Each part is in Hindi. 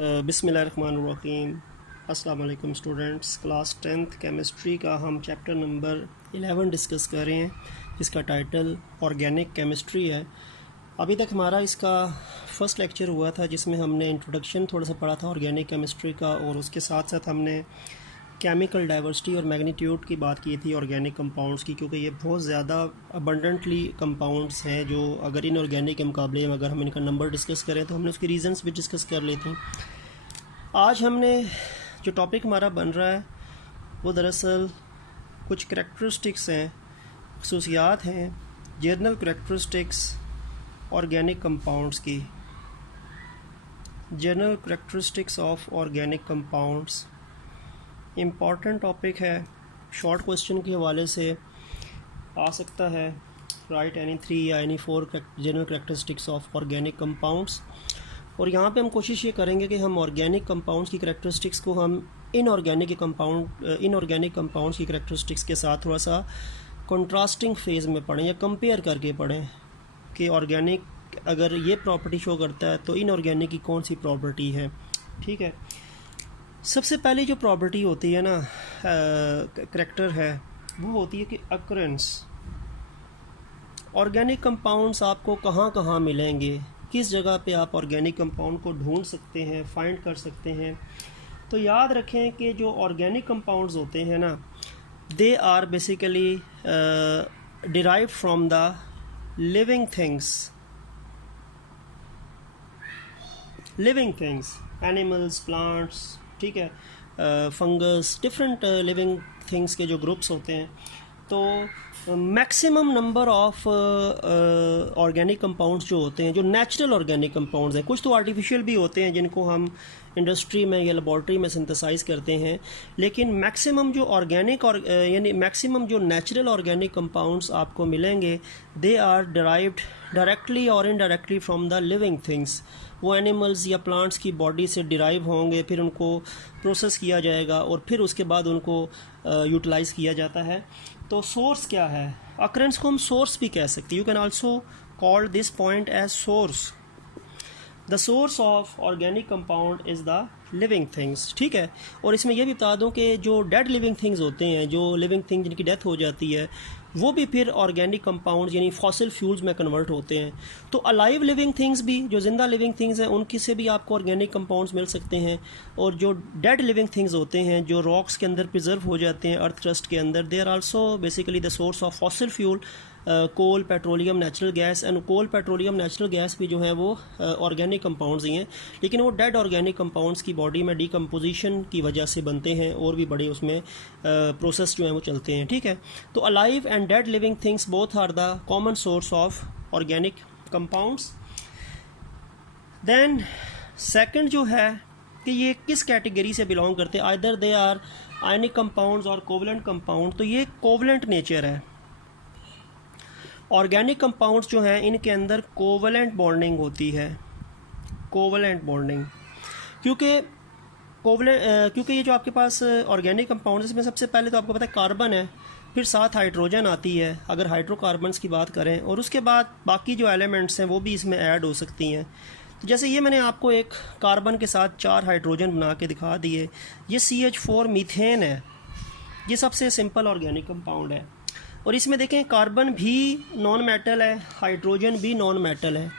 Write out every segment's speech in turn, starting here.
बिस्मिल्लाहिर्रहमानिर्रहीम। अस्सलाम वालेकुम स्टूडेंट्स। क्लास 10th केमिस्ट्री का हम चैप्टर नंबर 11 डिस्कस कर रहे हैं, जिसका टाइटल ऑर्गेनिक केमिस्ट्री है। अभी तक हमारा इसका फ़र्स्ट लेक्चर हुआ था, जिसमें हमने इंट्रोडक्शन थोड़ा सा पढ़ा था ऑर्गेनिक केमिस्ट्री का, और उसके साथ साथ हमने केमिकल डाइवर्सिटी और मैग्नीट्यूड की बात की थी ऑर्गेनिक कंपाउंड्स की, क्योंकि ये बहुत ज़्यादा अबंडेंटली कंपाउंड्स हैं जो अगर इनऑर्गेनिक के मुकाबले में अगर हम इनका नंबर डिस्कस करें तो हमने उसके रीज़न्स भी डिस्कस कर लेते हैं। आज हमने जो टॉपिक हमारा बन रहा है वो दरअसल कुछ करैक्टरिस्टिक्स हैं, खसूसियात हैं, जनरल करैक्टरिस्टिक्स ऑर्गेनिक कंपाउंड्स की। General characteristics of organic compounds important topic है, शॉर्ट क्वेश्चन के हवाले से आ सकता है। राइट एनी 3 या any 4 general characteristics of organic compounds. और यहाँ पे हम कोशिश ये करेंगे कि हम ऑर्गेनिक कंपाउंड्स की करैक्टरिस्टिक्स को हम इनऑर्गेनिक कंपाउंड्स की करैक्टरिस्टिक्स के साथ थोड़ा सा कंट्रास्टिंग फेज़ में पढ़ें या कंपेयर करके पढ़ें कि ऑर्गेनिक अगर ये प्रॉपर्टी शो करता है तो इनऑर्गेनिक की कौन सी प्रॉपर्टी है। ठीक है, सबसे पहले जो प्रॉपर्टी होती है ना, करैक्टर है, वो होती है कि अकरेंस। ऑर्गेनिक कंपाउंड्स आपको कहाँ कहाँ मिलेंगे, किस जगह पे आप ऑर्गेनिक कंपाउंड को ढूंढ सकते हैं, फाइंड कर सकते हैं। तो याद रखें कि जो ऑर्गेनिक कंपाउंड्स होते हैं ना, they are basically derived from the living things, animals, plants, ठीक है, फंगस, डिफरेंट लिविंग थिंग्स के जो ग्रुप्स होते हैं। तो maximum number of organic compounds जो होते हैं, जो नेचुरल ऑर्गेनिक कंपाउंड्स हैं, कुछ तो आर्टिफिशियल भी होते हैं जिनको हम इंडस्ट्री में या लेबॉर्ट्री में सिंथेसाइज करते हैं, लेकिन मैक्सिमम जो ऑर्गेनिक और यानी मैक्सिमम जो नेचुरल ऑर्गेनिक कंपाउंड्स आपको मिलेंगे, दे आर डिराइव्ड डायरेक्टली और indirectly from the living things. वो एनिमल्स या प्लांट्स की बॉडी से डिराइव होंगे, फिर उनको प्रोसेस किया जाएगा और फिर उसके बाद उनको यूटिलाइज़ किया जाता है। तो सोर्स क्या है? अकरेंस को हम सोर्स भी कह सकते हैं। You can also call this point as source. The source of organic compound is the living things. ठीक है, और इसमें यह भी बता दूं कि जो डेड लिविंग थिंग्स होते हैं, जो लिविंग थिंग जिनकी डेथ हो जाती है, वो भी फिर ऑर्गेनिक कंपाउंड्स यानी फॉसिल फ्यूल्स में कन्वर्ट होते हैं। तो अलाइव लिविंग थिंग्स भी, जो जिंदा लिविंग थिंग्स हैं, उनकी से भी आपको ऑर्गेनिक कंपाउंड्स मिल सकते हैं। और जो डेड लिविंग थिंग्स होते हैं, जो रॉक्स के अंदर प्रिजर्व हो जाते हैं अर्थ क्रस्ट के अंदर, they are also basically the source of fossil fuel, coal, petroleum, natural gas. And coal, petroleum, natural gas भी जो है वो ऑर्गेनिक कंपाउंड्स ही हैं, लेकिन वो डेड ऑर्गेनिक कंपाउंड्स की बॉडी में डिकम्पोजिशन की वजह से बनते हैं और भी बड़े उसमें प्रोसेस जो हैं वो चलते हैं। ठीक है, तो alive and dead living things both are the common source of organic compounds. Then second जो है कि ये किस कैटेगरी से बिलोंग करते हैं, either they are ionic compounds और कोवलेंट कंपाउंड। तो ये कोवलेंट नेचर है। ऑर्गेनिक कंपाउंड्स जो हैं इनके अंदर कोवलेंट बॉन्डिंग होती है, कोवलेंट बॉन्डिंग। क्योंकि ये जो आपके पास ऑर्गेनिक कंपाउंड्स, इसमें सबसे पहले तो आपको पता है कार्बन है, फिर साथ हाइड्रोजन आती है अगर हाइड्रोकार्बन्स की बात करें, और उसके बाद बाकी जो एलिमेंट्स हैं वो भी इसमें ऐड हो सकती हैं। तो जैसे ये मैंने आपको एक कार्बन के साथ 4 हाइड्रोजन बना के दिखा दिए, ये CH4 मीथेन है, ये सबसे सिंपल ऑर्गेनिक कंपाउंड है। और इसमें देखें, कार्बन भी नॉन मेटल है, हाइड्रोजन भी नॉन मेटल है,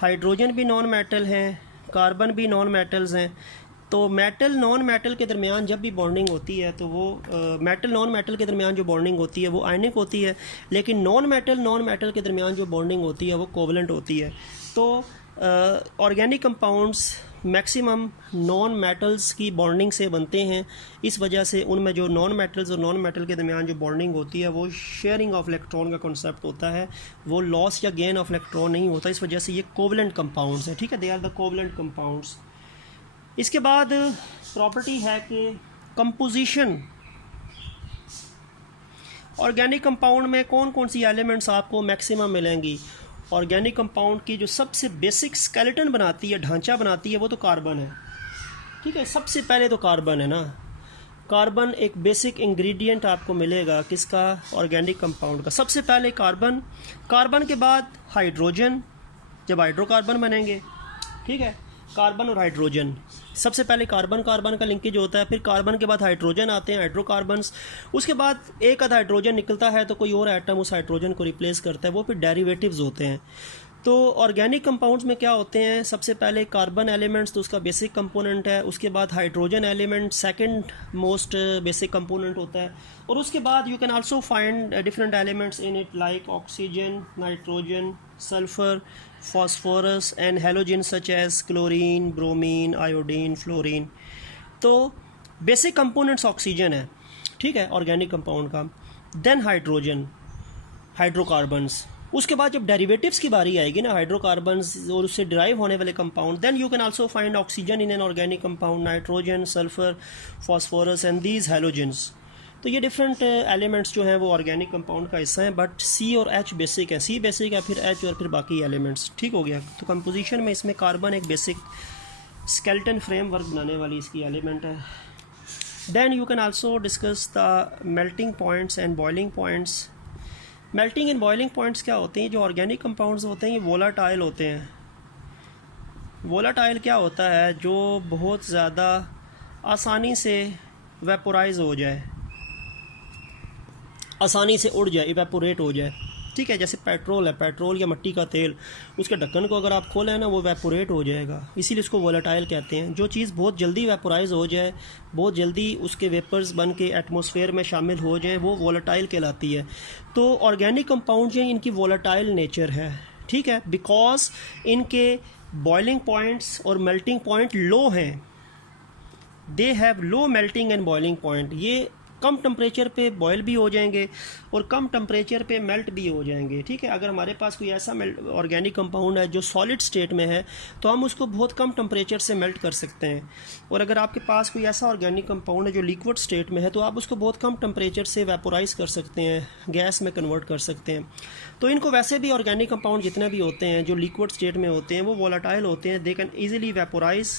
हाइड्रोजन भी नॉन मेटल हैं, कार्बन भी नॉन मेटल्स हैं। तो मेटल नॉन मेटल के दरमियान जब भी बॉन्डिंग होती है तो वो मेटल नॉन मेटल के दरमियान जो बॉन्डिंग होती है वो आयनिक होती है, लेकिन नॉन मेटल के दरमियान जो बॉन्डिंग होती है वो कोवलेंट होती है। तो organic compounds maximum non metals की बॉन्डिंग से बनते हैं। इस वजह से उनमें जो नॉन मेटल्स और नॉन मेटल के दरमियान जो बॉन्डिंग होती है वो शेयरिंग ऑफ इलेक्ट्रॉन का कॉन्सेप्ट होता है, वो लॉस या गेन ऑफ इलेक्ट्रॉन नहीं होता। इस वजह से ये कोवलेंट कंपाउंड्स हैं। ठीक है, they are the covalent compounds. इसके बाद प्रॉपर्टी है कि कंपोजिशन। ऑर्गेनिक कंपाउंड में कौन कौन सी एलिमेंट्स आपको मैक्सिमम मिलेंगी? ऑर्गेनिक कंपाउंड की जो सबसे बेसिक स्केलेटन बनाती है, ढांचा बनाती है, वो तो कार्बन है। ठीक है, सबसे पहले तो कार्बन है ना। कार्बन एक बेसिक इंग्रेडिएंट आपको मिलेगा किसका? ऑर्गेनिक कंपाउंड का। सबसे पहले कार्बन, कार्बन के बाद हाइड्रोजन, जब हाइड्रोकार्बन बनेंगे, ठीक है, कार्बन और हाइड्रोजन, सबसे पहले कार्बन कार्बन का लिंकेज होता है, फिर कार्बन के बाद हाइड्रोजन आते हैं, हाइड्रोकार्बन्स, उसके बाद एक आधा हाइड्रोजन निकलता है तो कोई और एटम उस हाइड्रोजन को रिप्लेस करता है, वो फिर डेरिवेटिव्स होते हैं। तो ऑर्गेनिक कंपाउंड्स में क्या होते हैं, सबसे पहले कार्बन एलिमेंट्स तो उसका बेसिक कंपोनेंट है, उसके बाद hydrogen element second most basic component होता है, और उसके बाद you can also find different elements in it like oxygen, nitrogen, sulphur, phosphorus and halogens such as chlorine, bromine, iodine, fluorine। तो बेसिक कंपोनेंट्स ऑक्सीजन है, ठीक है, ऑर्गेनिक कंपाउंड का। देन हाइड्रोजन, हाइड्रोकार्बन्स, उसके बाद जब डेरिवेटिव्स की बारी आएगी ना, हाइड्रोकार्बन्स और उससे डिराइव होने वाले compound, then you can also find oxygen in an organic compound, nitrogen, sulphur, phosphorus and these halogens. तो ये डिफरेंट एलिमेंट्स जो हैं वो ऑर्गेनिक कंपाउंड का हिस्सा हैं, बट सी और एच बेसिक है, सी बेसिक है, फिर एच और फिर बाकी एलिमेंट्स, ठीक हो गया। तो कंपोजिशन में इसमें कार्बन एक बेसिक स्केलेटन फ्रेमवर्क बनाने वाली इसकी एलिमेंट है। Then you can also discuss the melting points and boiling points. Melting and boiling points क्या होते हैं, जो ऑर्गेनिक कंपाउंड्स होते हैं ये वोलाटाइल होते हैं। वोलाटाइल क्या होता है, जो बहुत ज़्यादा आसानी से वेपोराइज हो जाए, आसानी से उड़ जाए, इवेपोरेट हो जाए, ठीक है। जैसे पेट्रोल है, पेट्रोल या मिट्टी का तेल, उसके ढक्कन को अगर आप खोलें ना वो वेपोरेट हो जाएगा, इसीलिए उसको वोलेटाइल कहते हैं। जो चीज़ बहुत जल्दी वेपोराइज हो जाए, बहुत जल्दी उसके वेपर्स बन के एटमॉस्फेयर में शामिल हो जाए, वो वोलेटाइल कहलाती है। तो ऑर्गेनिक कंपाउंड हैं इनकी वोलेटाइल नेचर है, ठीक है, बिकॉज इनके बॉइलिंग पॉइंट्स और मेल्टिंग पॉइंट लो हैं, they have low melting and boiling point. ये कम टेम्परेचर पे बॉयल भी हो जाएंगे और कम टेम्परेचर पे मेल्ट भी हो जाएंगे, ठीक है। अगर हमारे पास कोई ऐसा ऑर्गेनिक कंपाउंड है जो सॉलिड स्टेट में है तो हम उसको बहुत कम टेम्परेचर से मेल्ट कर सकते हैं, और अगर आपके पास कोई ऐसा ऑर्गेनिक कंपाउंड है जो लिक्विड स्टेट में है तो आप उसको बहुत कम टेम्परेचर से वेपोराइज कर सकते हैं, गैस में कन्वर्ट कर सकते हैं। तो इनको वैसे भी ऑर्गेनिक कंपाउंड जितने भी होते हैं जो लिक्विड स्टेट में होते हैं वो वोलाटाइल होते हैं, दे कैन ईजिली वेपोराइज,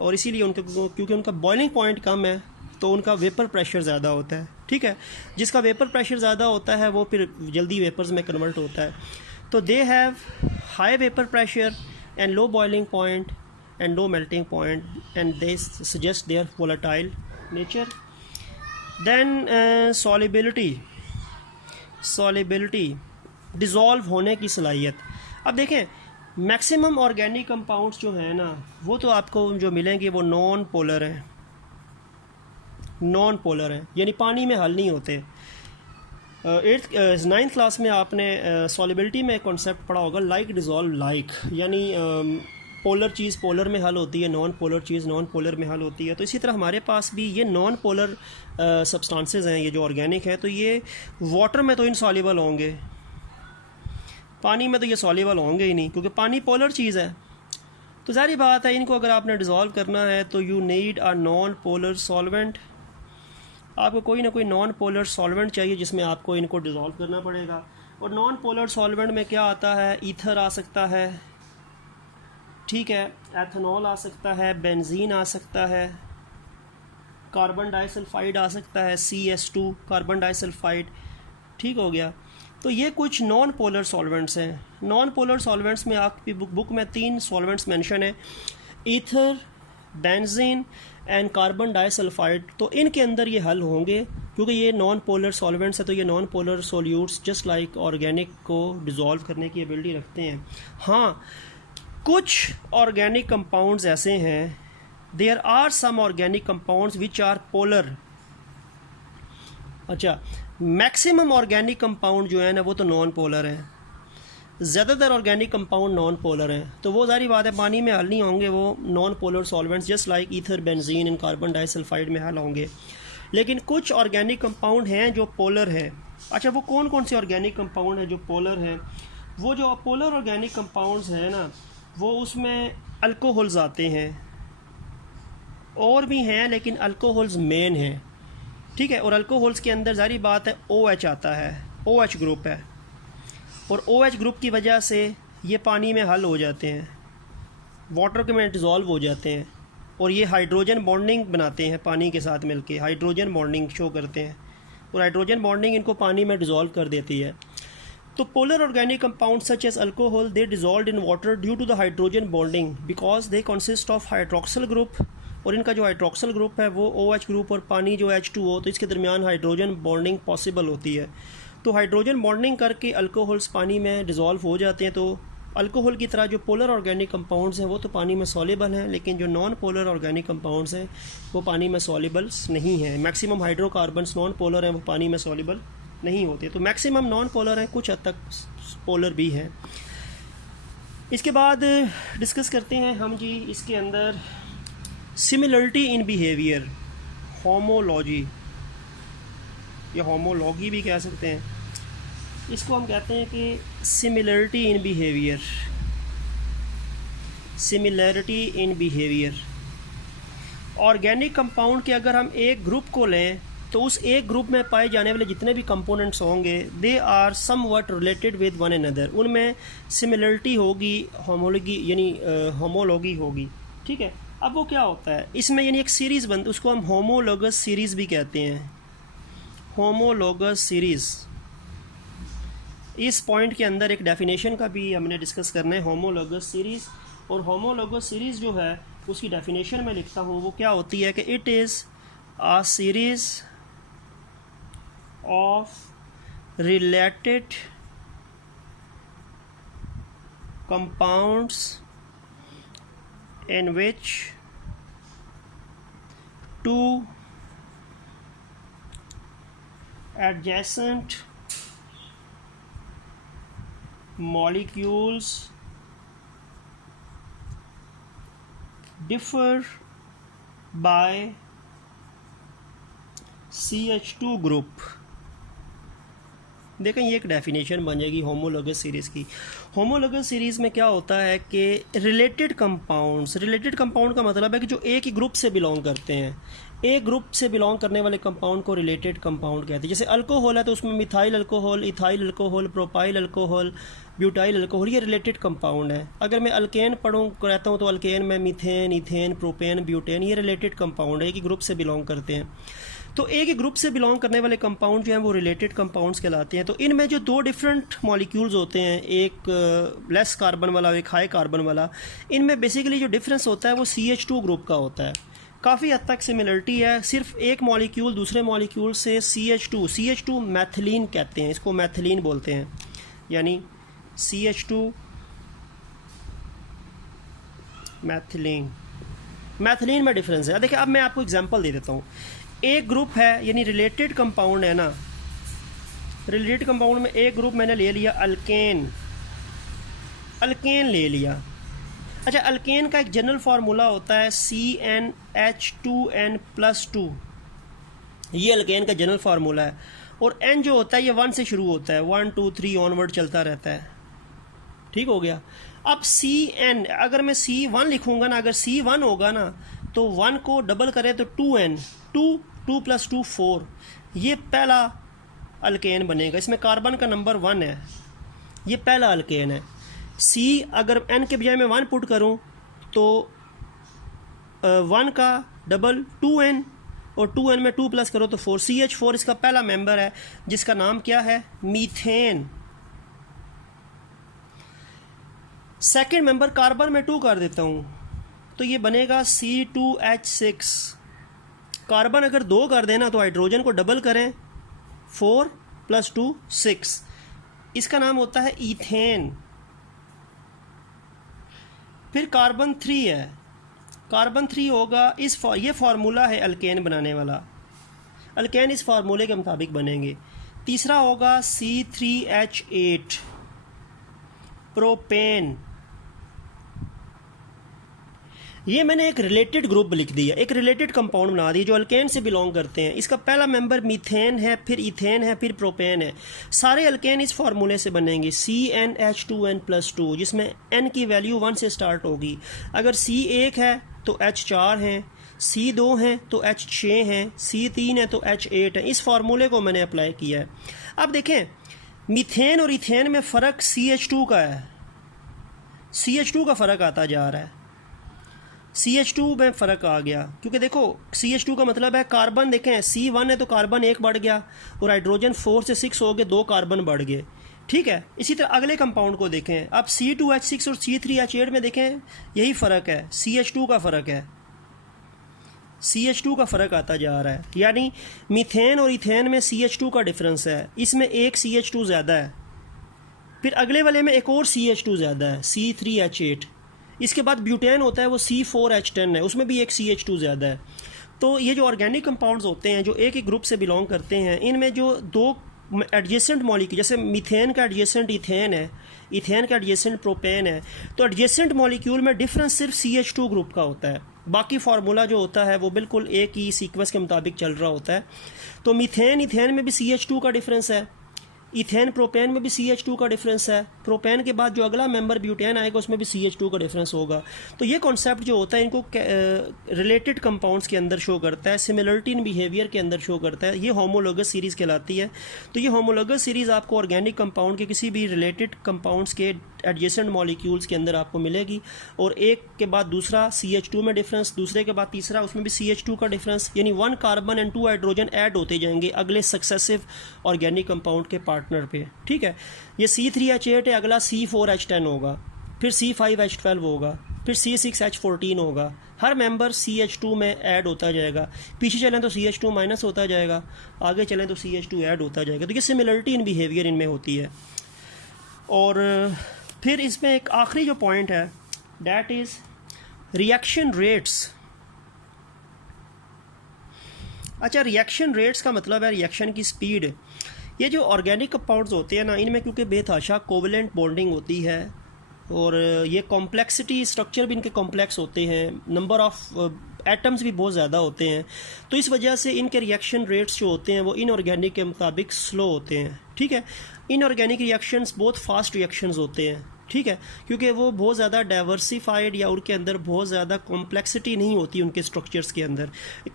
और इसीलिए उनका, क्योंकि उनका बॉइलिंग पॉइंट कम है तो उनका वेपर प्रेशर ज़्यादा होता है, ठीक है। जिसका वेपर प्रेशर ज़्यादा होता है वो फिर जल्दी वेपर्स में कन्वर्ट होता है। तो they have high vapour pressure and low boiling point and low melting point and they suggest their volatile nature. Then solubility, dissolve होने की सलाहियत। अब देखें, मैक्सिमम ऑर्गेनिक कंपाउंड्स जो हैं ना वो तो आपको जो मिलेंगे वो नॉन पोलर हैं, नॉन पोलर हैं, यानी पानी में हल नहीं होते। 9th क्लास में आपने सॉलिबिलिटी में एक कॉन्सेप्ट पढ़ा होगा, लाइक डिज़ोल्व लाइक, यानी पोलर चीज़ पोलर में हल होती है, नॉन पोलर चीज़ नॉन पोलर में हल होती है। तो इसी तरह हमारे पास भी ये नॉन पोलर सब्सटेंसेस हैं, ये जो ऑर्गेनिक है, तो ये वाटर में तो इनसॉल्युबल होंगे, पानी में तो ये सॉल्युबल होंगे ही नहीं, क्योंकि पानी पोलर चीज़ है। तो ज़ाहिर बात है इनको अगर आपने डिज़ोल्व करना है तो you need a non polar solvent, आपको कोई ना कोई नॉन पोलर सॉल्वेंट चाहिए जिसमें आपको इनको डिज़ोल्व करना पड़ेगा। और नॉन पोलर सॉल्वेंट में क्या आता है, ईथर आ सकता है, ठीक है, एथेनॉल आ सकता है, बेंजीन आ सकता है, कार्बन डाइसल्फाइड आ सकता है, CS2 कार्बन डाइसल्फाइड, ठीक हो गया। तो ये कुछ नॉन पोलर सॉल्वेंट्स हैं। नॉन पोलर सॉल्वेंट्स में आपकी बुक में 3 सॉल्वेंट्स मेंशन है, ether, benzene and carbon disulphide. तो इनके अंदर ये हल होंगे क्योंकि ये नॉन पोलर सॉल्वेंट्स है, तो ये non polar solutes just like organic को डिज़ोल्व करने की एबिलिटी रखते हैं। हाँ, कुछ ऑर्गेनिक कंपाउंड्स ऐसे हैं, there are some organic compounds which are polar. अच्छा, मैक्सिमम ऑर्गेनिक कंपाउंड जो है ना वो तो नॉन पोलर है, ज़्यादातर ऑर्गेनिक कंपाउंड नॉन पोलर हैं। तो वो ज़ाहिर बात है पानी में हल नहीं होंगे, वो non polar solvents just like ether, benzene and carbon disulphide में हल होंगे। लेकिन कुछ ऑर्गेनिक कंपाउंड हैं जो पोलर हैं। अच्छा, वो कौन कौन से ऑर्गेनिक कंपाउंड हैं जो पोलर हैं? वो जो पोलर ऑर्गेनिक कंपाउंड्स हैं ना, वो उसमें अल्कोहल्स आते हैं, और भी हैं लेकिन अल्कोहल्स मेन हैं, ठीक है। और अल्कोहल्स के अंदर ज़ाहिर बात है OH आता है, OH ग्रुप है, और OH ग्रुप की वजह से ये पानी में हल हो जाते हैं, वाटर के में डिज़ोल्व हो जाते हैं, और ये हाइड्रोजन बॉन्डिंग बनाते हैं पानी के साथ मिलके, हाइड्रोजन बॉन्डिंग शो करते हैं, और हाइड्रोजन बॉन्डिंग इनको पानी में डिज़ोल्व कर देती है। तो polar organic compound such as alcohol they dissolve in water due to the hydrogen bonding because they consist of hydroxyl group, और इनका जो हाइड्रोक्सल ग्रुप है वो OH ग्रुप और पानी जो H2O, तो इसके दरमियान हाइड्रोजन बॉन्डिंग पॉसिबल होती है। तो हाइड्रोजन बॉन्डिंग करके अल्कोहल्स पानी में डिज़ोल्व हो जाते हैं। तो अल्कोहल की तरह जो पोलर ऑर्गेनिक कंपाउंड्स हैं वो तो पानी में सॉल्युबल हैं, लेकिन जो नॉन पोलर ऑर्गेनिक कंपाउंड्स हैं वो पानी में सॉल्युबल्स नहीं हैं। मैक्सिमम हाइड्रोकार्बन्स नॉन पोलर हैं, वो पानी में सॉल्युबल नहीं होते। तो मैक्सिमम नॉन पोलर हैं, कुछ हद तक पोलर भी हैं। इसके बाद डिस्कस करते हैं हम जी इसके अंदर सिमिलरिटी इन बिहेवियर, होमोलॉजी या होमोलॉगी भी कह सकते हैं। इसको हम कहते हैं कि similarity in behaviour, similarity in behaviour. Organic compound के अगर हम एक ग्रुप को लें तो उस एक ग्रुप में पाए जाने वाले जितने भी कंपोनेंट्स होंगे they are somewhat related with one another, उनमें सिमिलरिटी होगी, होमोलॉगी यानी होमोलॉगी होगी। ठीक है, अब वो क्या होता है इसमें, यानी एक सीरीज़ बनती, उसको हम होमोलॉगस सीरीज़ भी कहते हैं। होमोलॉगस सीरीज़, इस पॉइंट के अंदर एक डेफिनेशन का भी हमने डिस्कस करना है, होमोलॉगस सीरीज़। और होमोलॉगस सीरीज़ जो है उसकी डेफिनेशन में लिखता हूँ, वो क्या होती है कि it is a series of related compounds in which two adjacent molecules differ by CH2 group। देखें ये एक डेफिनेशन बन जाएगी होमोलॉगस सीरीज़ की। होमोलॉगस सीरीज़ में क्या होता है कि रिलेटेड कंपाउंड्स, रिलेटेड कंपाउंड का मतलब है कि जो एक ही ग्रुप से बिलोंग करते हैं, एक ग्रुप से बिलोंग करने वाले कंपाउंड को रिलेटेड कंपाउंड कहते हैं। जैसे अल्कोहल है तो उसमें methyl alcohol, ethyl alcohol, propyl alcohol, butyl alcohol, ये रिलेटेड कंपाउंड है। अगर मैं अल्केन कहता हूँ तो अल्केन में मीथेन, इथेन, प्रोपेन, ब्यूटेन, ये रिलेटेड कंपाउंड है, एक ही ग्रुप से बिलोंग करते हैं। तो एक ही ग्रुप से बिलोंग करने वाले कंपाउंड जो हैं वो रिलेटेड कंपाउंड्स कहलाते हैं। तो इनमें जो दो डिफरेंट मॉलिक्यूल्स होते हैं, एक लेस कार्बन वाला और एक हाई कार्बन वाला, इनमें बेसिकली जो डिफरेंस होता है वो CH2 ग्रुप का होता है। काफ़ी हद तक सिमिलरिटी है, सिर्फ एक मॉलिक्यूल दूसरे मॉलिक्यूल से CH2 मैथिलीन कहते हैं, इसको मैथिलीन बोलते हैं, यानी CH2 मैथिलीन में डिफरेंस है। देखिए अब मैं आपको एग्जांपल दे देता हूँ। एक ग्रुप है यानी रिलेटेड कंपाउंड है ना, रिलेटेड कंपाउंड में एक ग्रुप मैंने ले लिया अल्केन ले लिया। अच्छा, अल्केन का एक जनरल फार्मूला होता है CnH2n+2, ये अल्केन का जनरल फार्मूला है। और N जो होता है ये 1 से शुरू होता है, 1 2 3 ऑनवर्ड चलता रहता है। ठीक हो गया। अब Cn, अगर मैं C1 लिखूंगा ना, अगर C1 होगा ना तो 1 को डबल करें तो 2n, 2 + 2 4, ये पहला अल्केन बनेगा। इसमें कार्बन का नंबर 1 है, ये पहला अल्केन है। C अगर n के बजाय मैं 1 पुट करूं तो 1 का डबल 2n, और 2n में 2 प्लस करो तो 4, CH4 इसका पहला मेंबर है जिसका नाम क्या है, मीथेन। सेकेंड मेंबर कार्बन में 2 कर देता हूं तो ये बनेगा C2H6। कार्बन अगर 2 कर देना तो हाइड्रोजन को डबल करें, 4 + 2 6, इसका नाम होता है ईथेन। फिर कार्बन 3 है, कार्बन 3 होगा ये फार्मूला है अल्केन बनाने वाला, अल्केन इस फार्मूले के मुताबिक बनेंगे। तीसरा होगा C3H8 प्रोपेन। ये मैंने एक रिलेटेड ग्रुप लिख दिया, एक रिलेटेड कंपाउंड बना दिया जो अल्केन से बिलोंग करते हैं। इसका पहला मेंबर मीथेन है, फिर इथेन है, फिर प्रोपेन है। सारे अल्केन इस फार्मूले से बनेंगे CnH2n+2, जिसमें n की वैल्यू 1 से स्टार्ट होगी। अगर C1 है तो H4 हैं, C2 हैं तो H6 हैं, C3 है तो H8 है। इस फार्मूले को मैंने अप्लाई किया है। अब देखें मीथेन और इथेन में फ़र्क CH2 का है, CH2 का फ़र्क आता जा रहा है, CH2 में फ़र्क आ गया। क्योंकि देखो CH2 का मतलब है कार्बन, देखें C1 है तो कार्बन 1 बढ़ गया और हाइड्रोजन 4 से 6 हो गए, 2 कार्बन बढ़ गए। ठीक है। इसी तरह अगले कंपाउंड को देखें, अब C2H6 और C3H8 में देखें यही फ़र्क है, CH2 का फ़र्क है, CH2 का फ़र्क आता जा रहा है, यानी मीथेन और इथेन में CH2 का डिफरेंस है, इसमें एक CH2 ज़्यादा है, फिर अगले वाले में एक और CH2 ज़्यादा है, C3H8, इसके बाद ब्यूटेन होता है वो C4H10 है, उसमें भी एक CH2 ज़्यादा है। तो ये जो ऑर्गेनिक कंपाउंड्स होते हैं जो एक ही ग्रुप से बिलोंग करते हैं, इनमें जो दो एडजेसेंट मॉलिक्यूल, जैसे मीथेन का एडजेसेंट इथेन है, इथेन का एडजेसेंट प्रोपेन है, तो एडजेसेंट मॉलिक्यूल में डिफरेंस सिर्फ CH2 ग्रुप का होता है, बाकी फार्मूला जो होता है वो बिल्कुल एक ही सीक्वेंस के मुताबिक चल रहा होता है। तो मीथेन इथेन में भी CH2 का डिफरेंस है, इथेन प्रोपेन में भी CH2 का डिफरेंस है, प्रोपेन के बाद जो अगला मेंबर ब्यूटेन आएगा उसमें भी CH2 का डिफरेंस होगा। तो ये कॉन्सेप्ट जो होता है इनको रिलेटेड कंपाउंड्स के अंदर शो करता है, सिमिलरिटी इन बिहेवियर के अंदर शो करता है, ये होमोलोगस सीरीज़ कहलाती है। तो ये होमोलोगस सीरीज़ आपको ऑर्गेनिक कंपाउंड के किसी भी रिलेटेड कंपाउंड्स के एडजेसेंट मॉलिक्यूल्स के अंदर आपको मिलेगी, और एक के बाद दूसरा CH2 में डिफरेंस, दूसरे के बाद तीसरा उसमें भी CH2 का डिफरेंस, यानी 1 कार्बन एंड 2 हाइड्रोजन ऐड होते जाएंगे अगले सक्सेसिव ऑर्गेनिक कंपाउंड के पार्टनर पे। ठीक है, ये C3H8 है, अगला C4H10 होगा, फिर C5H12 होगा, फिर C6H14 होगा, हर मेंबर CH2 में ऐड होता जाएगा, पीछे चलें तो CH2 माइनस होता जाएगा, आगे चलें तो CH2 ऐड होता जाएगा। तो ये सिमिलरिटी इन बिहेवियर इनमें होती है। और फिर इसमें एक आखिरी जो पॉइंट है डैट इज़ रिएक्शन रेट्स। अच्छा, रिएक्शन रेट्स का मतलब है रिएक्शन की स्पीड। ये जो ऑर्गेनिक कंपाउंड्स होते हैं ना, इनमें क्योंकि बेतहाशा कोवलेंट बॉन्डिंग होती है और ये कॉम्प्लेक्सिटी, स्ट्रक्चर भी इनके कॉम्प्लेक्स होते हैं, नंबर ऑफ एटम्स भी बहुत ज़्यादा होते हैं, तो इस वजह से इनके रिएक्शन रेट्स जो होते हैं वो इनऑर्गेनिक के मुताबिक स्लो होते हैं। ठीक है, इनऑर्गेनिक रिएक्शंस बहुत फास्ट रिएक्शंस होते हैं। ठीक है, क्योंकि वो बहुत ज़्यादा डाइवर्सिफाइड या उनके अंदर बहुत ज़्यादा कॉम्प्लेक्सिटी नहीं होती उनके स्ट्रक्चर्स के अंदर,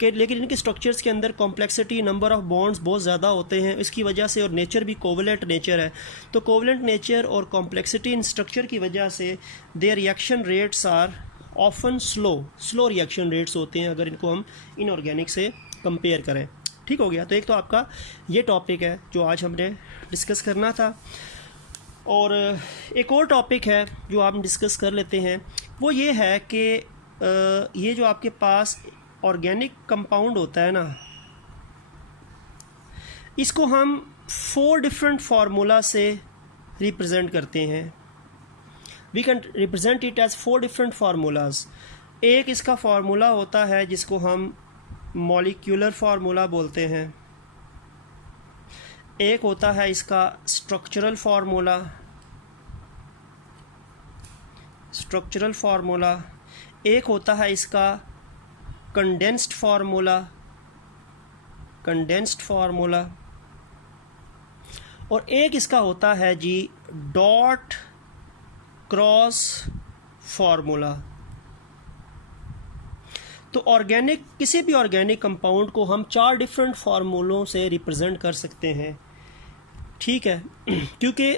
लेकिन इनके स्ट्रक्चर्स के अंदर कॉम्प्लेक्सिटी, नंबर ऑफ बॉन्ड्स बहुत ज़्यादा होते हैं, इसकी वजह से, और नेचर भी कोवलेंट नेचर है, तो कोवलेंट नेचर और कॉम्प्लेक्सिटी इन स्ट्रक्चर की वजह से their reaction rates are often slow reaction rates होते हैं अगर इनको हम इनऑर्गेनिक से कंपेयर करें। ठीक हो गया, तो एक तो आपका ये टॉपिक है जो आज हमने डिस्कस करना था, और एक और टॉपिक है जो आप डिस्कस कर लेते हैं, वो ये है कि ये जो आपके पास ऑर्गेनिक कंपाउंड होता है ना, इसको हम 4 डिफरेंट फार्मूला से रिप्रेजेंट करते हैं। We can represent it as 4 different formulas. एक इसका फार्मूला होता है जिसको हम मॉलिक्यूलर फार्मूला बोलते हैं, एक होता है इसका स्ट्रक्चरल फार्मूला, एक होता है इसका कंडेंस्ड फार्मूला, और एक इसका होता है जी डॉट क्रॉस फार्मूला। तो ऑर्गेनिक, किसी भी ऑर्गेनिक कंपाउंड को हम 4 डिफरेंट फार्मूलों से रिप्रेजेंट कर सकते हैं। ठीक है, क्योंकि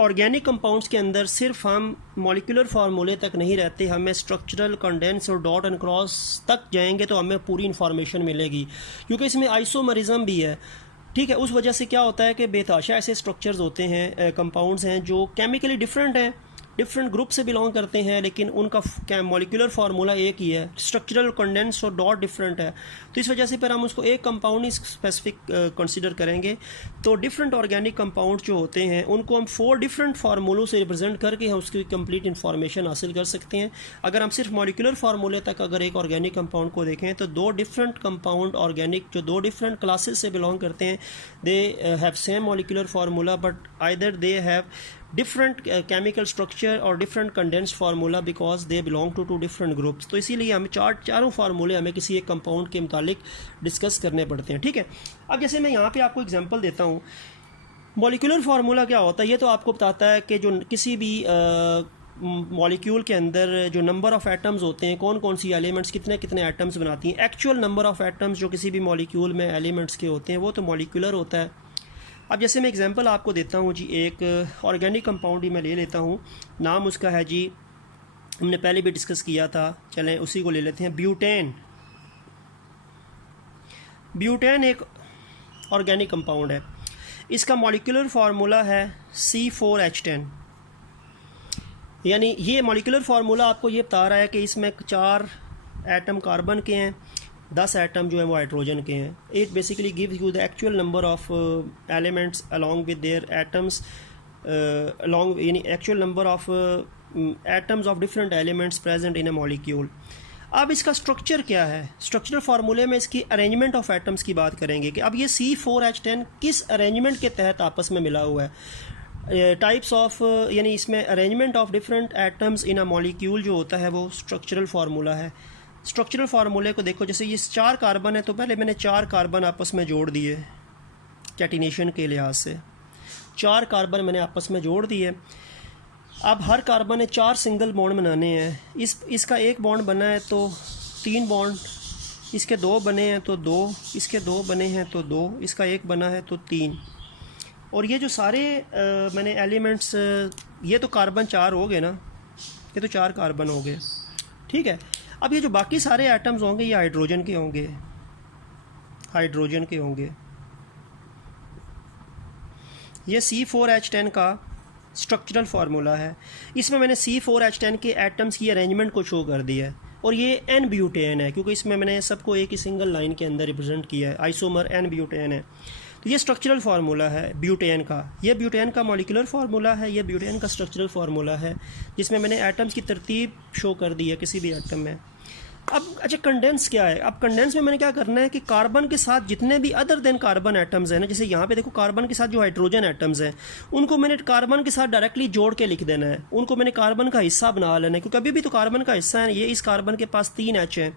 ऑर्गेनिक कंपाउंड्स के अंदर सिर्फ हम मॉलिक्यूलर फार्मूले तक नहीं रहते, हमें स्ट्रक्चरल, कंडेंस और डॉट एंड क्रॉस तक जाएंगे तो हमें पूरी इन्फॉर्मेशन मिलेगी, क्योंकि इसमें आइसोमरिज्म भी है। ठीक है, उस वजह से क्या होता है कि बेतहाशा ऐसे स्ट्रक्चर्स होते हैं, कंपाउंड्स हैं जो केमिकली डिफरेंट हैं, डिफरेंट ग्रुप से बिलोंग करते हैं, लेकिन उनका मॉलिक्यूलर फार्मूला एक ही है, स्ट्रक्चरल, कंडेंस और डॉट डिफरेंट है। तो इस वजह से फिर हम उसको एक कंपाउंड ही स्पेसिफिक कंसीडर करेंगे। तो डिफरेंट ऑर्गेनिक कंपाउंड जो होते हैं उनको हम 4 डिफरेंट फार्मूलों से रिप्रेजेंट करके हम उसकी कंप्लीट इन्फॉर्मेशन हासिल कर सकते हैं। अगर हम सिर्फ मॉलिक्यूलर फार्मूले तक अगर एक ऑर्गेनिक कंपाउंड को देखें तो 2 डिफरेंट कंपाउंड ऑर्गेनिक जो 2 डिफरेंट क्लासेस से बिलोंग करते हैं, they have same molecular formula but either they have different chemical structure और different condensed formula because they belong to 2 different groups. तो इसीलिए हमें चारों फार्मूले हमें किसी एक कंपाउंड के मुतालिक डिस्कस करने पड़ते हैं। ठीक है, अब जैसे मैं यहाँ पे आपको एग्जांपल देता हूँ, मॉलिक्यूलर फार्मूला क्या होता है, ये तो आपको बताता है कि जो किसी भी मॉलिक्यूल के अंदर जो नंबर ऑफ एटम्स होते हैं, कौन कौन सी एलिमेंट्स कितने कितने एटम्स बनाती हैं, एक्चुअल नंबर ऑफ एटम्स जो किसी भी मॉलिक्यूल में एलिमेंट्स के होते हैं वो तो मॉलिक्यूलर होता है। अब जैसे मैं एग्जांपल आपको देता हूँ जी, एक ऑर्गेनिक कंपाउंड ही मैं ले लेता हूँ, नाम उसका है जी, हमने पहले भी डिस्कस किया था, चलें उसी को ले लेते हैं, ब्यूटेन एक ऑर्गेनिक कंपाउंड है। इसका मॉलिक्यूलर फार्मूला है C4H10, यानी ये मॉलिक्यूलर फार्मूला आपको ये बता रहा है कि इसमें 4 एटम कार्बन के हैं, 10 एटम जो है वो हाइड्रोजन के हैं। It basically gives you the actual number of elements along with their atoms, along यानी actual number of atoms of different elements present in a molecule. अब इसका स्ट्रक्चर क्या है, स्ट्रक्चरल फार्मूले में इसकी अरेंजमेंट ऑफ एटम्स की बात करेंगे कि अब ये C4H10 किस अरेंजमेंट के तहत आपस में मिला हुआ है। टाइप्स ऑफ यानी इसमें arrangement of different atoms in a molecule जो होता है वो स्ट्रक्चरल फार्मूला है। स्ट्रक्चरल फार्मूले को देखो, जैसे ये 4 कार्बन है तो पहले मैंने 4 कार्बन आपस में जोड़ दिए कैटिनेशन के लिहाज से, 4 कार्बन मैंने आपस में जोड़ दिए। अब हर कार्बन ने 4 सिंगल बॉन्ड बनाने हैं। इसका एक बॉन्ड बना है तो 3 बॉन्ड, इसके 2 बने हैं तो 2, इसके 2 बने हैं तो 2, इसका एक बना है तो 3। और ये जो सारे मैंने एलिमेंट्स, ये तो कार्बन 4 हो गए ना, ये तो 4 कार्बन हो गए, ठीक है। अब ये जो बाकी सारे एटम्स होंगे ये हाइड्रोजन के होंगे, हाइड्रोजन के होंगे। ये C4H10 का स्ट्रक्चरल फार्मूला है। इसमें मैंने C4H10 के एटम्स की अरेंजमेंट को शो कर दिया है, और ये N ब्यूटेन है क्योंकि इसमें मैंने सबको एक ही सिंगल लाइन के अंदर रिप्रेजेंट किया है, आइसोमर N ब्यूटेन है। तो ये स्ट्रक्चरल फार्मूला है ब्यूटेन का, ये ब्यूटेन का मॉलिक्यूलर फार्मूला है, ये ब्यूटेन का स्ट्रक्चरल फार्मूला है, जिसमें मैंने एटम्स की तरतीब शो कर दी है किसी भी एटम में। अब अच्छा, कंडेंस क्या है? अब कंडेंस में मैंने क्या करना है कि कार्बन के साथ जितने भी अदर देन कार्बन एटम्स हैं ना, जैसे यहाँ पे देखो कार्बन के साथ जो हाइड्रोजन एटम्स हैं उनको मैंने कार्बन के साथ डायरेक्टली जोड़ के लिख देना है, उनको मैंने कार्बन का हिस्सा बना लेना है, क्योंकि अभी भी तो कार्बन का हिस्सा है। ये इस कार्बन के पास 3 H हैं,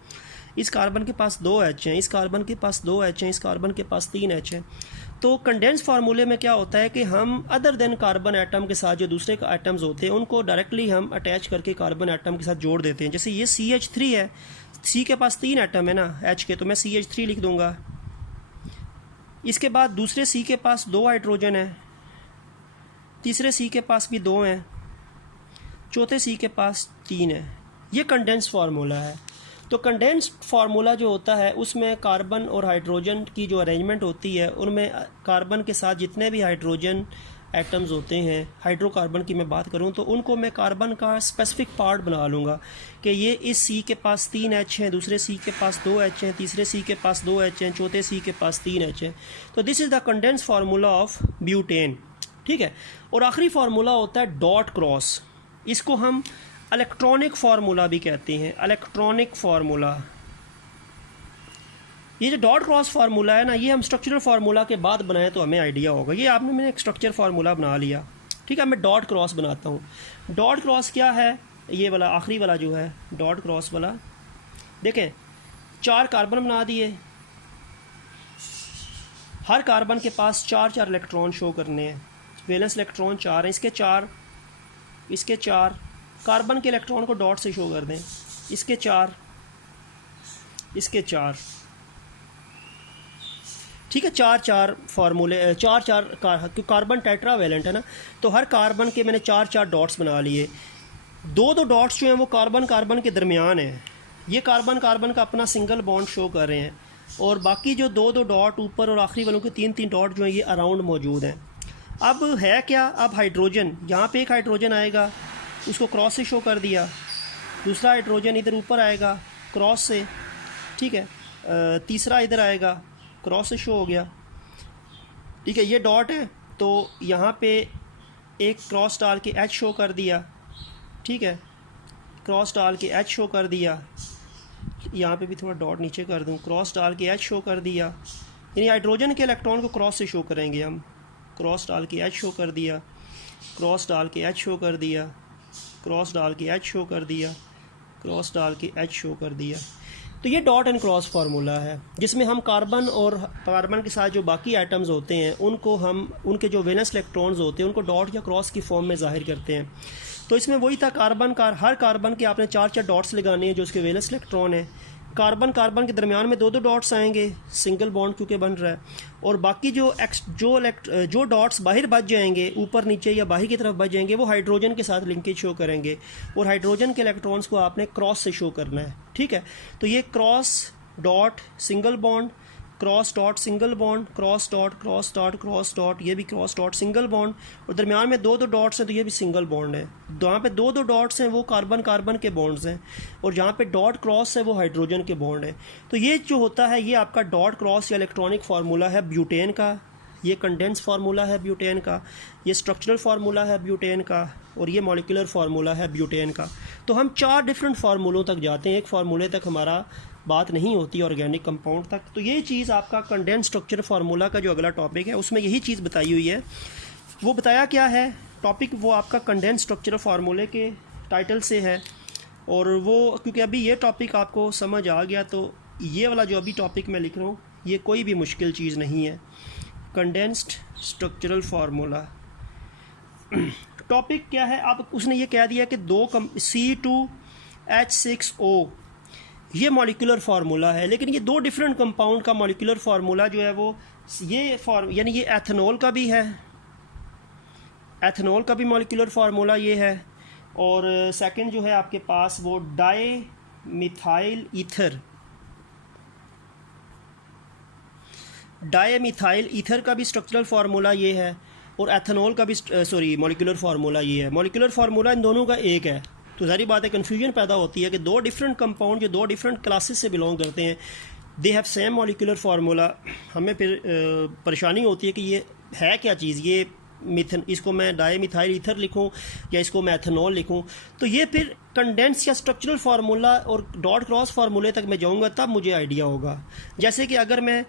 इस कार्बन के पास 2 H हैं, इस कार्बन के पास 2 H हैं, इस कार्बन के पास 3 H हैं। तो कंडेंस फार्मूले में क्या होता है कि हम अदर देन कार्बन एटम के साथ जो दूसरे एटम्स होते हैं उनको डायरेक्टली हम अटैच करके कार्बन एटम के साथ जोड़ देते हैं। जैसे ये CH3 है, C के पास 3 एटम है ना H के, तो मैं CH3 लिख दूंगा। इसके बाद दूसरे C के पास 2 हाइड्रोजन है, तीसरे C के पास भी 2 हैं, चौथे C के पास 3 है। ये कंडेंस फार्मूला है। तो कंडेंस फार्मूला जो होता है उसमें कार्बन और हाइड्रोजन की जो अरेंजमेंट होती है उनमें कार्बन के साथ जितने भी हाइड्रोजन एटम्स होते हैं, हाइड्रोकार्बन की मैं बात करूं तो उनको मैं कार्बन का स्पेसिफिक पार्ट बना लूँगा कि ये इस C के पास 3 H हैं, दूसरे C के पास 2 H हैं, तीसरे C के पास 2 H हैं, चौथे C के पास 3 H हैं। तो this is the condense formula of butane, ठीक है। और आखिरी फार्मूला होता है डॉट क्रॉस, इसको हम इलेक्ट्रॉनिक फार्मूला भी कहते हैं, इलेक्ट्रॉनिक फार्मूला। ये जो डॉट क्रॉस फार्मूला है ना, ये हम स्ट्रक्चरल फार्मूला के बाद बनाए तो हमें आइडिया होगा। ये आपने मैंने एक स्ट्रक्चर फार्मूला बना लिया, ठीक है। मैं डॉट क्रॉस बनाता हूँ। डॉट क्रॉस क्या है? ये वाला आखिरी वाला जो है डॉट क्रॉस वाला, देखें 4 कार्बन बना दिए, हर कार्बन के पास 4 इलेक्ट्रॉन शो करने हैं, वैलेंस इलेक्ट्रॉन 4 हैं, इसके 4, इसके 4 कार्बन के इलेक्ट्रॉन को डॉट से शो कर दें, इसके 4, इसके 4, ठीक है। 4 फार्मूले 4 कार्बन टेट्रावैलेंट है ना, तो हर कार्बन के मैंने 4 डॉट्स बना लिए। 2 डॉट्स जो हैं वो कार्बन के दरमियान है, ये कार्बन का अपना सिंगल बॉन्ड शो कर रहे हैं, और बाकी जो 2 डॉट ऊपर और आखिरी वालों के 3 डॉट जो हैं ये अराउंड मौजूद हैं। अब है क्या? अब हाइड्रोजन, यहाँ पे एक हाइड्रोजन आएगा, उसको क्रॉस से शो कर दिया, दूसरा हाइड्रोजन इधर ऊपर आएगा क्रॉस से, ठीक है, तीसरा इधर आएगा क्रॉस से शो हो गया, ठीक है। ये डॉट है तो यहाँ पे एक क्रॉस डाल के H शो कर दिया, ठीक है, क्रॉस डाल के H शो कर दिया, यहाँ पे भी थोड़ा डॉट नीचे कर दूँ, क्रॉस डाल के H शो कर दिया, यानी हाइड्रोजन के इलेक्ट्रॉन को क्रॉस से शो करेंगे हम, क्रॉस डाल के H शो कर दिया, क्रॉस डाल के H शो कर दिया, क्रॉस डाल के H शो कर दिया, क्रॉस डाल के H शो कर दिया। तो ये डॉट एंड क्रॉस फार्मूला है, जिसमें हम कार्बन और कार्बन के साथ जो बाकी एटम्स होते हैं उनको हम उनके जो वैलेंस इलेक्ट्रॉन्स होते हैं उनको डॉट या क्रॉस की फॉर्म में जाहिर करते हैं। तो इसमें वही था, हर कार्बन के आपने 4 डॉट्स लगाने हैं जो उसके वैलेंस इलेक्ट्रॉन है। कार्बन के दरमियान में 2 डॉट्स आएंगे, सिंगल बॉन्ड क्योंकि बन रहा है, और बाकी जो डॉट्स बाहर बच जाएंगे, ऊपर नीचे या बाहर की तरफ बच जाएंगे, वो हाइड्रोजन के साथ लिंकेज शो करेंगे, और हाइड्रोजन के इलेक्ट्रॉन्स को आपने क्रॉस से शो करना है, ठीक है। तो ये cross, dot, single bond, cross dot single bond, cross dot cross dot cross dot, ये भी क्रॉस डॉट सिंगल बॉन्ड, और दरमियान में दो दो डॉट्स हैं तो ये भी सिंगल बॉन्ड है। जहाँ पे दो दो डॉट्स हैं वो कार्बन कार्बन के बॉन्ड्स हैं, और जहाँ पे डॉट क्रॉस है वो हाइड्रोजन के बॉन्ड है। तो ये जो होता है ये आपका डॉट क्रॉस या इलेक्ट्रॉनिक फार्मूला है ब्यूटेन का, ये कंडेंस फार्मूला है ब्यूटेन का, ये स्ट्रक्चरल फार्मूला है ब्यूटेन का, और ये मॉलिक्यूलर फार्मूला है ब्यूटेन का। तो हम 4 डिफरेंट फार्मूलों तक जाते हैं, एक फार्मूले तक हमारा बात नहीं होती ऑर्गेनिक कंपाउंड तक। तो ये चीज़ आपका कंडेंस स्ट्रक्चर फार्मूला का जो अगला टॉपिक है उसमें यही चीज़ बताई हुई है। वो बताया क्या है टॉपिक, वो आपका कंडेंस स्ट्रक्चर फार्मूले के टाइटल से है, और वो क्योंकि अभी ये टॉपिक आपको समझ आ गया तो ये वाला जो अभी टॉपिक मैं लिख रहा हूँ ये कोई भी मुश्किल चीज़ नहीं है। कंडेंस्ड स्ट्रक्चरल फार्मूला टॉपिक क्या है, आप उसने ये कह दिया कि C2H6O ये मॉलिक्यूलर फार्मूला है, लेकिन ये 2 डिफरेंट कंपाउंड का मॉलिक्यूलर फार्मूला जो है वो ये यानी ये एथेनॉल का भी है, एथेनॉल का भी मॉलिक्यूलर फार्मूला ये है, और सेकंड जो है आपके पास वो डाई मिथाइल ईथर का भी स्ट्रक्चरल फार्मूला ये है, और एथेनॉल का भी मॉलिक्यूलर फार्मूला ये है। मॉलिक्यूलर फार्मूला इन दोनों का एक है, तो सारी बात है कन्फ्यूजन पैदा होती है कि 2 डिफरेंट कंपाउंड जो 2 डिफरेंट क्लासेस से बिलोंग करते हैं they have same molecular formula. हमें फिर परेशानी होती है कि ये है क्या चीज़, ये मिथन, इसको मैं डाई मिथाइल ईथर लिखूं या इसको मैं एथेनॉल लिखूं। तो ये फिर कंडेंस या स्ट्रक्चरल फार्मूला और डॉट क्रॉस फार्मूले तक मैं जाऊंगा तब मुझे आइडिया होगा। जैसे कि अगर मैं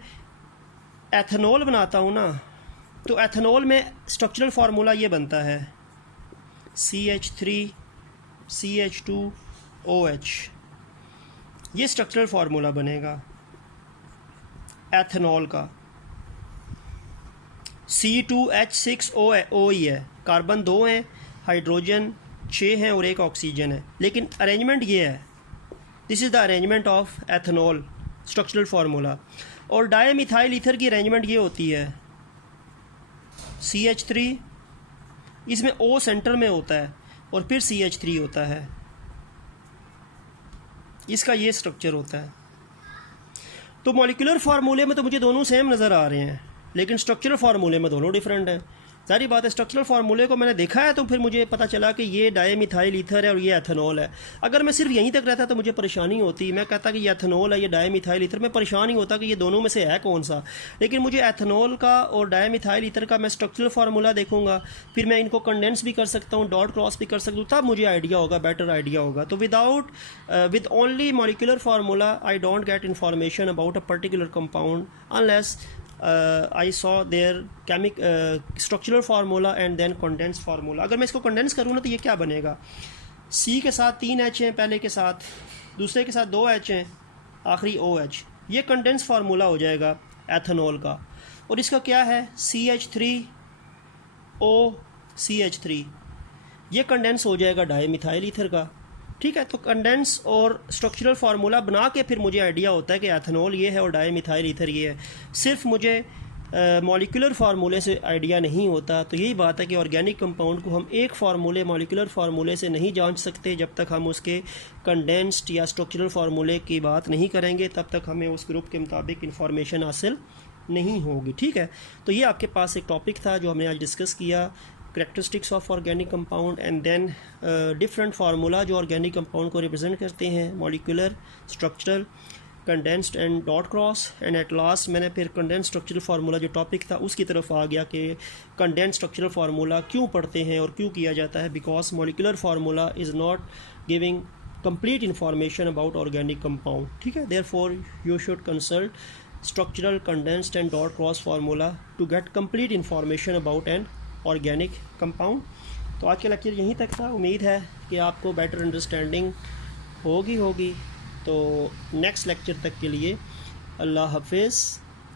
एथेनॉल बनाता हूँ ना, तो एथेनॉल में स्ट्रक्चरल फार्मूला ये बनता है CH3CH2OH, ये स्ट्रक्चरल फार्मूला बनेगा एथेनॉल का। C2H6O ही है, कार्बन 2 हैं, हाइड्रोजन 6 हैं और 1 ऑक्सीजन है, लेकिन अरेंजमेंट ये है, this is the arrangement of ethanol structural formula. और डाई मिथाइल ईथर की अरेंजमेंट ये होती है CH3, इसमें O सेंटर में होता है और फिर CH3 होता है, इसका ये स्ट्रक्चर होता है। तो मॉलिक्यूलर फार्मूले में तो मुझे दोनों सेम नज़र आ रहे हैं, लेकिन स्ट्रक्चरल फार्मूले में दोनों डिफरेंट हैं। सारी बात है, स्ट्रक्चरल फार्मूले को मैंने देखा है तो फिर मुझे पता चला कि ये डाई मिथाइल ईथर है और ये एथेनॉल है। अगर मैं सिर्फ यहीं तक रहता तो मुझे परेशानी होती, मैं कहता कि ये एथेनॉल है, ये डाई मिथाइल ईथर, मैं परेशान ही होता कि ये दोनों में से है कौन सा। लेकिन मुझे एथेनॉल का और डाई मिथाइल ईथर का मैं स्ट्रक्चरल फार्मूला देखूंगा, फिर मैं इनको कंडेंस भी कर सकता हूँ, डॉट क्रॉस भी कर सकता हूँ, तब मुझे आइडिया होगा, बेटर आइडिया होगा। तो with only molecular formula I don't get information about a particular compound unless I saw their structural formula and then condensed formula। अगर मैं इसको कंडेंस करूँ ना तो ये क्या बनेगा, C के साथ 3 H हैं, पहले के साथ, दूसरे के साथ 2 H हैं, आखिरी OH, ये कंडेंस फार्मूला हो जाएगा एथेनॉल का। और इसका क्या है CH3OCH3, ये कंडेंस हो जाएगा डाई मिथाइल ईथर का। ठीक है, तो कंडेंस और स्ट्रक्चरल फार्मूला बना के फिर मुझे आइडिया होता है कि एथेनॉल ये है और डाई मिथाइल ईथर ये है। सिर्फ मुझे मॉलिक्यूलर फार्मूले से आइडिया नहीं होता। तो यही बात है कि ऑर्गेनिक कंपाउंड को हम एक फार्मूले मॉलिक्यूलर फार्मूले से नहीं जांच सकते जब तक हम उसके कंडेंस्ड या स्ट्रक्चरल फार्मूले की बात नहीं करेंगे, तब तक हमें उस ग्रुप के मुताबिक इंफॉर्मेशन हासिल नहीं होगी। ठीक है, तो ये आपके पास एक टॉपिक था जो हमने आज डिस्कस किया, characteristics of organic compound and then different formula जो ऑर्गेनिक कंपाउंड को रिप्रेजेंट करते हैं, molecular, structural, condensed and dot cross. And at last मैंने फिर कंडेंस्ड स्ट्रक्चरल फार्मूला जो टॉपिक था उसकी तरफ आ गया कि कंडेंस्ड स्ट्रक्चरल फार्मूला क्यों पढ़ते हैं और क्यों किया जाता है, because molecular formula is not giving complete information about organic compound। ठीक है, therefore you should consult structural, condensed and dot cross formula to get complete information about an organic compound। तो आज का लेक्चर यहीं तक था, उम्मीद है कि आपको बेटर अंडरस्टैंडिंग होगी। तो नेक्स्ट लेक्चर तक के लिए अल्लाह हाफिज़।